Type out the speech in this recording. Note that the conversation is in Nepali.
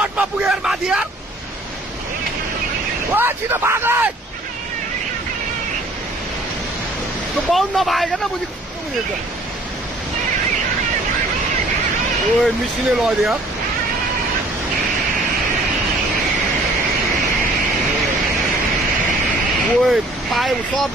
रोडमा पुगेर माथि यार छिटो भाग त्यो बाउन्ड नभएको न बुझेको मिसिनै लगिदियो यार पाए सब